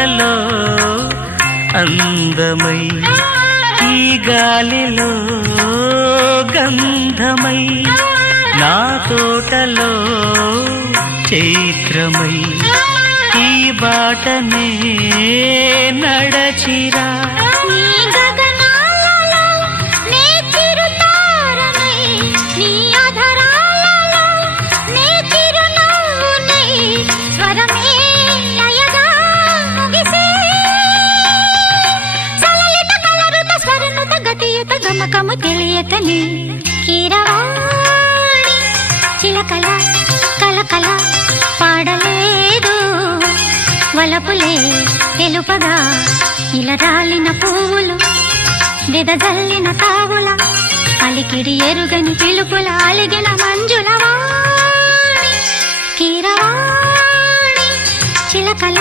కలలో అందమై ఈ గాలిలో గంధమై నా తోటలో చైత్రమై ఈ బాటనే నడచిరా గమకము తెలియకని కీరవాణి చిలకల కలకల పాడలేదు వలపులే తెలుపగా ఇలా రాలిన పువ్వులు వెదజల్లిన తావుల అలికిడి ఎరుగని పిలుపుల అలిగిన మంజుల వాణి కీరవాణి చిలకల